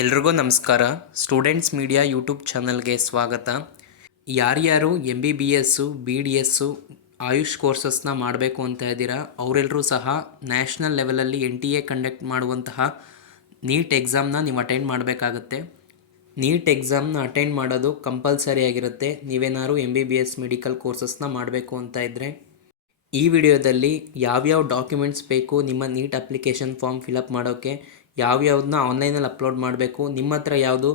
ಎಲ್ರಿಗೂ ನಮಸ್ಕಾರ. Students media YouTube ಚಾನಲ್ಗೆ ಸ್ವಾಗತ. ಯಾರ್ಯಾರು M B B S B D S AYUSH ಕೋರ್ಸಸ್ನ ಮಾಡಬೇಕು ಅಂತ ಇದ್ದೀರಾ ಅವರೆಲ್ಲರೂ ಸಹ ನ್ಯಾಷನಲ್ ಲೆವೆಲಲ್ಲಿ ಎನ್ ಟಿ ಎ ಕಂಡಕ್ಟ್ ಮಾಡುವಂತಹ ನೀಟ್ ಎಕ್ಸಾಮ್ನ ನೀವು ಅಟೆಂಡ್ ಮಾಡಬೇಕಾಗತ್ತೆ. ನೀಟ್ ಎಕ್ಸಾಮ್ನ ಅಟೆಂಡ್ ಮಾಡೋದು ಕಂಪಲ್ಸರಿ ಆಗಿರುತ್ತೆ. ನೀವೇನಾದ್ರು M B B S medical ಕೋರ್ಸಸ್ನ ಮಾಡಬೇಕು ಅಂತ ಇದ್ದರೆ ಈ ವಿಡಿಯೋದಲ್ಲಿ ಯಾವ್ಯಾವ ಡಾಕ್ಯುಮೆಂಟ್ಸ್ ಬೇಕು, ನಿಮ್ಮ ನೀಟ್ ಅಪ್ಲಿಕೇಶನ್ ಫಾರ್ಮ್ ಫಿಲಪ್ ಮಾಡೋಕ್ಕೆ ಯಾವ್ಯಾವ್ದನ್ನ ಆನ್ಲೈನಲ್ಲಿ ಅಪ್ಲೋಡ್ ಮಾಡಬೇಕು, ನಿಮ್ಮ ಹತ್ರ ಯಾವುದು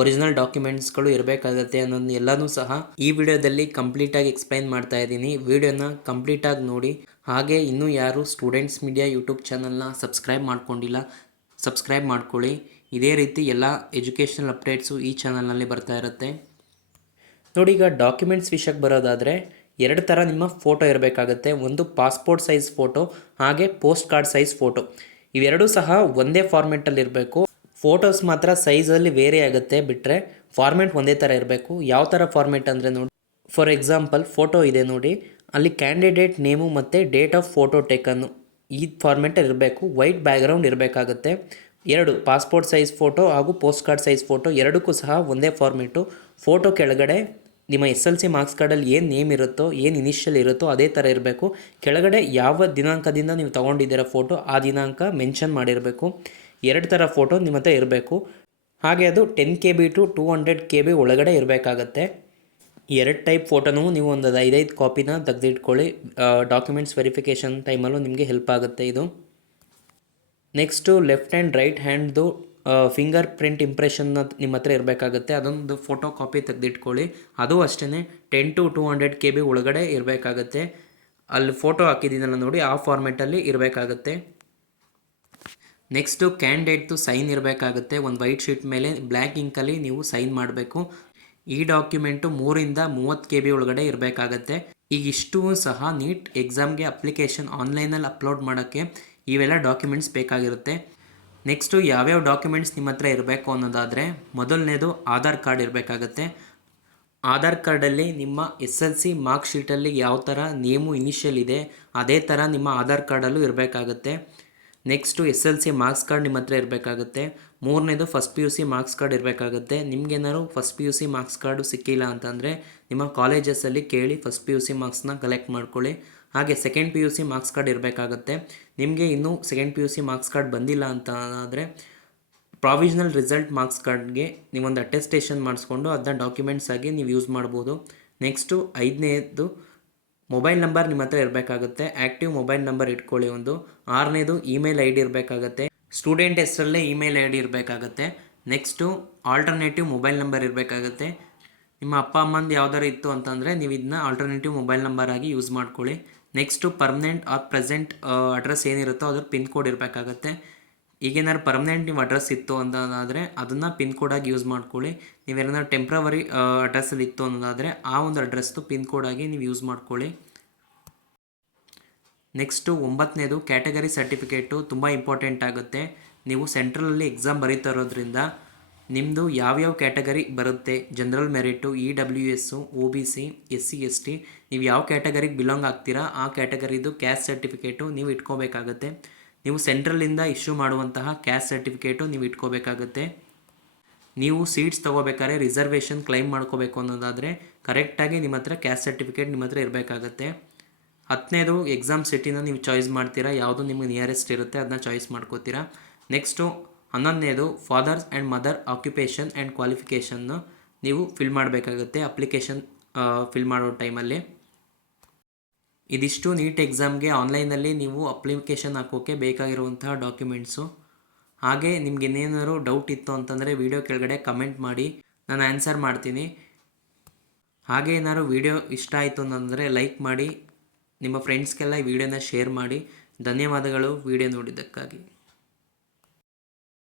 ಒರಿಜಿನಲ್ ಡಾಕ್ಯುಮೆಂಟ್ಸ್ಗಳು ಇರಬೇಕಾಗತ್ತೆ ಅನ್ನೋದನ್ನ ಎಲ್ಲನೂ ಸಹ ಈ ವಿಡಿಯೋದಲ್ಲಿ ಕಂಪ್ಲೀಟಾಗಿ ಎಕ್ಸ್ಪ್ಲೈನ್ ಮಾಡ್ತಾ ಇದ್ದೀನಿ. ವಿಡಿಯೋನ ಕಂಪ್ಲೀಟಾಗಿ ನೋಡಿ. ಹಾಗೆ ಇನ್ನೂ ಯಾರು ಸ್ಟೂಡೆಂಟ್ಸ್ ಮೀಡಿಯಾ ಯೂಟ್ಯೂಬ್ ಚಾನಲ್ನ ಸಬ್ಸ್ಕ್ರೈಬ್ ಮಾಡ್ಕೊಂಡಿಲ್ಲ ಸಬ್ಸ್ಕ್ರೈಬ್ ಮಾಡ್ಕೊಳ್ಳಿ. ಇದೇ ರೀತಿ ಎಲ್ಲ ಎಜುಕೇಷನಲ್ ಅಪ್ಡೇಟ್ಸು ಈ ಚಾನಲ್ನಲ್ಲಿ ಬರ್ತಾ ಇರುತ್ತೆ. ನೋಡಿ, ಈಗ ಡಾಕ್ಯುಮೆಂಟ್ಸ್ ವಿಷಯಕ್ಕೆ ಬರೋದಾದರೆ ಎರಡು ಥರ ನಿಮ್ಮ ಫೋಟೋ ಇರಬೇಕಾಗತ್ತೆ. ಒಂದು ಪಾಸ್ಪೋರ್ಟ್ ಸೈಜ್ ಫೋಟೋ ಹಾಗೆ ಪೋಸ್ಟ್ ಕಾರ್ಡ್ ಸೈಜ್ ಫೋಟೋ ಇವೆರಡೂ ಸಹ ಒಂದೇ ಫಾರ್ಮೆಟಲ್ಲಿ ಇರಬೇಕು. ಫೋಟೋಸ್ ಮಾತ್ರ ಸೈಜಲ್ಲಿ ವೇರಿ ಆಗುತ್ತೆ. ಬಿಟ್ಟರೆ ಫಾರ್ಮೆಟ್ ಒಂದೇ ಥರ ಇರಬೇಕು. ಯಾವ ಥರ ಫಾರ್ಮೆಟ್ ಅಂದರೆ ನೋಡಿ. ಫಾರ್ ಎಕ್ಸಾಂಪಲ್ ಫೋಟೋ ಇದೆ ನೋಡಿ. ಅಲ್ಲಿ ಕ್ಯಾಂಡಿಡೇಟ್ ನೇಮು ಮತ್ತು ಡೇಟ್ ಆಫ್ ಫೋಟೋ ಟೇಕನ್ನು ಈ ಫಾರ್ಮೆಟಲ್ಲಿ ಇರಬೇಕು. ವೈಟ್ ಬ್ಯಾಕ್ಗ್ರೌಂಡ್ ಇರಬೇಕಾಗುತ್ತೆ. ಎರಡು ಪಾಸ್ಪೋರ್ಟ್ ಸೈಜ್ ಫೋಟೋ ಹಾಗೂ ಪೋಸ್ಟ್ ಕಾರ್ಡ್ ಸೈಜ್ ಫೋಟೋ ಎರಡಕ್ಕೂ ಸಹ ಒಂದೇ ಫಾರ್ಮೆಟು ಫೋಟೋ ಕೆಳಗಡೆ ನಿಮ್ಮ ಎಸ್ ಎಲ್ ಸಿ ಮಾರ್ಕ್ಸ್ ಕಾರ್ಡಲ್ಲಿ ಏನು ನೇಮ್ ಇರುತ್ತೋ, ಏನು ಇನಿಷಿಯಲ್ ಇರುತ್ತೋ ಅದೇ ಥರ ಇರಬೇಕು. ಕೆಳಗಡೆ ಯಾವ ದಿನಾಂಕದಿಂದ ನೀವು ತೊಗೊಂಡಿದ್ದೀರ ಫೋಟೋ ಆ ದಿನಾಂಕ ಮೆನ್ಷನ್ ಮಾಡಿರಬೇಕು. ಎರಡು ಥರ ಫೋಟೋ ನಿಮ್ಮ ಹತ್ರ ಇರಬೇಕು. ಹಾಗೆ ಅದು ten K B to two hundred K B ಒಳಗಡೆ ಇರಬೇಕಾಗತ್ತೆ. ಎರಡು ಟೈಪ್ ಫೋಟೋನೂ ನೀವು ಒಂದು ಐದೈದು ಕಾಪಿನ ತೆಗೆದಿಟ್ಕೊಳ್ಳಿ. ಡಾಕ್ಯುಮೆಂಟ್ಸ್ ವೆರಿಫಿಕೇಷನ್ ಟೈಮಲ್ಲೂ ನಿಮಗೆ ಹೆಲ್ಪ್ ಆಗುತ್ತೆ ಇದು. ನೆಕ್ಸ್ಟು ಲೆಫ್ಟ್ ಹ್ಯಾಂಡ್ ರೈಟ್ ಹ್ಯಾಂಡ್ದು ಫಿಂಗರ್ ಪ್ರಿಂಟ್ ಇಂಪ್ರೆಷನ್ನ ನಿಮ್ಮ ಹತ್ರ ಇರಬೇಕಾಗುತ್ತೆ. ಅದೊಂದು ಫೋಟೋ ಕಾಪಿ ತೆಗೆದಿಟ್ಕೊಳ್ಳಿ. ಅದು ಅಷ್ಟೇ ten to two hundred K B ಒಳಗಡೆ ಇರಬೇಕಾಗತ್ತೆ. ಅಲ್ಲಿ ಫೋಟೋ ಹಾಕಿದ್ದೀನಲ್ಲ ನೋಡಿ, ಆ ಫಾರ್ಮೆಟಲ್ಲಿ ಇರಬೇಕಾಗತ್ತೆ. ನೆಕ್ಸ್ಟು ಕ್ಯಾಂಡಿಡೇಟ್ದು ಸೈನ್ ಇರಬೇಕಾಗುತ್ತೆ. ಒಂದು ವೈಟ್ ಶೀಟ್ ಮೇಲೆ ಬ್ಲ್ಯಾಕ್ ಇಂಕಲ್ಲಿ ನೀವು ಸೈನ್ ಮಾಡಬೇಕು. ಈ ಡಾಕ್ಯುಮೆಂಟು ಮೂರಿಂದ ಮೂವತ್ತು ಕೆ ಬಿ ಒಳಗಡೆ ಇರಬೇಕಾಗತ್ತೆ. ಈಗ ಇಷ್ಟು ಸಹ ನೀಟ್ ಎಕ್ಸಾಮ್ಗೆ ಅಪ್ಲಿಕೇಶನ್ ಆನ್ಲೈನಲ್ಲಿ ಅಪ್ಲೋಡ್ ಮಾಡೋಕ್ಕೆ ಇವೆಲ್ಲ ಡಾಕ್ಯುಮೆಂಟ್ಸ್ ಬೇಕಾಗಿರುತ್ತೆ. ನೆಕ್ಸ್ಟು ಯಾವ್ಯಾವ ಡಾಕ್ಯುಮೆಂಟ್ಸ್ ನಿಮ್ಮ ಹತ್ರ ಇರಬೇಕು ಅನ್ನೋದಾದರೆ ಮೊದಲನೇದು ಆಧಾರ್ ಕಾರ್ಡ್ ಇರಬೇಕಾಗತ್ತೆ. ಆಧಾರ್ ಕಾರ್ಡಲ್ಲಿ ನಿಮ್ಮ ಎಸ್ ಎಲ್ ಸಿ ಮಾರ್ಕ್ ಶೀಟಲ್ಲಿ ಯಾವ ಥರ ನೇಮು ಇನಿಷಿಯಲ್ ಇದೆ, ಅದೇ ಥರ ನಿಮ್ಮ ಆಧಾರ್ ಕಾರ್ಡಲ್ಲೂ ಇರಬೇಕಾಗತ್ತೆ. Next S L C marks card ನಿಮ್ಮ ಹತ್ರ ಇರಬೇಕಾಗುತ್ತೆ. ಮೂರನೇದು first P U C marks card ಇರಬೇಕಾಗುತ್ತೆ. ನಿಮ್ಗೇನಾದ್ರು first P U C marks card ಸಿಕ್ಕಿಲ್ಲ ಅಂತಂದರೆ ನಿಮ್ಮ ಕಾಲೇಜಸಲ್ಲಿ ಕೇಳಿ ಫಸ್ಟ್ ಪಿ ಯು ಸಿ ಮಾರ್ಕ್ಸ್ನ ಕಲೆಕ್ಟ್ ಮಾಡ್ಕೊಳ್ಳಿ. ಹಾಗೆ second P U C marks card ಇರಬೇಕಾಗುತ್ತೆ. ನಿಮಗೆ ಇನ್ನೂ second P U C marks card ಬಂದಿಲ್ಲ ಅಂತ ಆದರೆ ಪ್ರಾವಿಷನಲ್ ರಿಸಲ್ಟ್ ಮಾರ್ಕ್ಸ್ ಕಾರ್ಡ್ಗೆ ನೀವೊಂದು ಅಟೆಸ್ಟೇಷನ್ ಮಾಡಿಸ್ಕೊಂಡು ಅದನ್ನ ಡಾಕ್ಯುಮೆಂಟ್ಸ್ ಆಗಿ ನೀವು ಯೂಸ್ ಮಾಡ್ಬೋದು. ನೆಕ್ಸ್ಟು ಐದನೇದು ಮೊಬೈಲ್ ನಂಬರ್ ನಿಮ್ಮ ಹತ್ರ ಇರಬೇಕಾಗುತ್ತೆ. ಆ್ಯಕ್ಟಿವ್ ಮೊಬೈಲ್ ನಂಬರ್ ಇಟ್ಕೊಳ್ಳಿ ಒಂದು. ಆರನೇದು ಇಮೇಲ್ ಐ ಡಿ ಇರಬೇಕಾಗುತ್ತೆ. ಸ್ಟೂಡೆಂಟ್ ಹೆಸರಲ್ಲೇ ಇಮೇಲ್ ಐ ಡಿ ಇರಬೇಕಾಗುತ್ತೆ. ನೆಕ್ಸ್ಟು ಆಲ್ಟರ್ನೇಟಿವ್ ಮೊಬೈಲ್ ನಂಬರ್ ಇರಬೇಕಾಗುತ್ತೆ. ನಿಮ್ಮ ಅಪ್ಪ, ಅಮ್ಮಂದು ಯಾವ್ದಾರು ಇತ್ತು ಅಂತಂದರೆ ನೀವು ಇದನ್ನ ಆಲ್ಟರ್ನೇಟಿವ್ ಮೊಬೈಲ್ ನಂಬರ್ ಆಗಿ ಯೂಸ್ ಮಾಡ್ಕೊಳ್ಳಿ. Next permanent or present address ಏನಿರುತ್ತೋ ಅದ್ರ ಪಿನ್ ಕೋಡ್ ಇರಬೇಕಾಗತ್ತೆ. ಈಗೇನಾದ್ರು ಪರ್ಮನೆಂಟ್ ನಿಮ್ಮ ಅಡ್ರೆಸ್ ಇತ್ತು ಅಂತಂದಾದರೆ ಅದನ್ನು ಪಿನ್ ಕೋಡಾಗಿ ಯೂಸ್ ಮಾಡ್ಕೊಳ್ಳಿ. ನೀವೇನಾದ್ರು ಟೆಂಪ್ರವರಿ ಅಡ್ರೆಸ್ಸಲ್ಲಿ ಇತ್ತು ಅನ್ನೋದಾದರೆ ಆ ಒಂದು ಅಡ್ರೆಸ್ದು ಪಿನ್ ಕೋಡಾಗಿ ನೀವು ಯೂಸ್ ಮಾಡ್ಕೊಳ್ಳಿ. ನೆಕ್ಸ್ಟು ಒಂಬತ್ತನೇದು ಕ್ಯಾಟಗರಿ ಸರ್ಟಿಫಿಕೇಟು ತುಂಬ ಇಂಪಾರ್ಟೆಂಟ್ ಆಗುತ್ತೆ. ನೀವು ಸೆಂಟ್ರಲಲ್ಲಿ ಎಕ್ಸಾಮ್ ಬರೀತಾ ಇರೋದ್ರಿಂದ ನಿಮ್ಮದು ಯಾವ್ಯಾವ ಕ್ಯಾಟಗರಿ ಬರುತ್ತೆ? General merit E W S O B C S C S T ನೀವು ಯಾವ ಕ್ಯಾಟಗರಿಗೆ ಬಿಲಾಂಗ್ ಆಗ್ತೀರಾ? ಆ ಕ್ಯಾಟಗರಿದು ಕ್ಯಾಸ್ಟ್ ಸರ್ಟಿಫಿಕೇಟು ನೀವು ಇಟ್ಕೋಬೇಕಾಗತ್ತೆ. ನೀವು ಸೆಂಟ್ರಲಿಂದ ಇಶ್ಯೂ ಮಾಡುವಂತಹ ಕ್ಯಾಸ್ಟ್ ಸರ್ಟಿಫಿಕೇಟು ನೀವು ಇಟ್ಕೋಬೇಕಾಗತ್ತೆ. ನೀವು ಸೀಟ್ಸ್ ತೊಗೋಬೇಕಾದ್ರೆ ರಿಸರ್ವೇಷನ್ ಕ್ಲೈಮ್ ಮಾಡ್ಕೋಬೇಕು ಅನ್ನೋದಾದರೆ ಕರೆಕ್ಟಾಗಿ ನಿಮ್ಮ ಹತ್ರ ಕ್ಯಾಸ್ಟ್ ಸರ್ಟಿಫಿಕೇಟ್ ನಿಮ್ಮ ಹತ್ರ ಇರಬೇಕಾಗತ್ತೆ. ಹತ್ತನೇದು ಎಕ್ಸಾಮ್ ಸಿಟಿನ ನೀವು ಚಾಯ್ಸ್ ಮಾಡ್ತೀರಾ? ಯಾವುದು ನಿಮಗೆ ನಿಯರೆಸ್ಟ್ ಇರುತ್ತೆ ಅದನ್ನ ಚಾಯ್ಸ್ ಮಾಡ್ಕೋತೀರಾ? Next ಹನ್ನೊಂದನೇದು father's and mother occupation and qualification ನೀವು ಫಿಲ್ ಮಾಡಬೇಕಾಗುತ್ತೆ ಅಪ್ಲಿಕೇಶನ್ ಫಿಲ್ ಮಾಡೋ ಟೈಮಲ್ಲಿ ಇದಿಷ್ಟು ನೀಟ್ ಎಕ್ಸಾಮ್ಗೆ ಆನ್ಲೈನಲ್ಲಿ ನೀವು ಅಪ್ಲಿಕೇಶನ್ ಹಾಕೋಕ್ಕೆ ಬೇಕಾಗಿರುವಂತಹ ಡಾಕ್ಯುಮೆಂಟ್ಸು ಹಾಗೆ ನಿಮ್ಗೆ ಇನ್ನೇನಾದ್ರು ಡೌಟ್ ಇತ್ತು ಅಂತಂದರೆ ವಿಡಿಯೋ ಕೆಳಗಡೆ ಕಮೆಂಟ್ ಮಾಡಿ, ನಾನು ಆನ್ಸರ್ ಮಾಡ್ತೀನಿ. ಹಾಗೆ ಏನಾದ್ರು ವಿಡಿಯೋ ಇಷ್ಟ ಆಯಿತು ಅಂತಂದರೆ ಲೈಕ್ ಮಾಡಿ, ನಿಮ್ಮ ಫ್ರೆಂಡ್ಸ್ಗೆಲ್ಲ ಈ ವಿಡಿಯೋನ ಶೇರ್ ಮಾಡಿ. ಧನ್ಯವಾದಗಳು ವಿಡಿಯೋ ನೋಡಿದ್ದಕ್ಕಾಗಿ.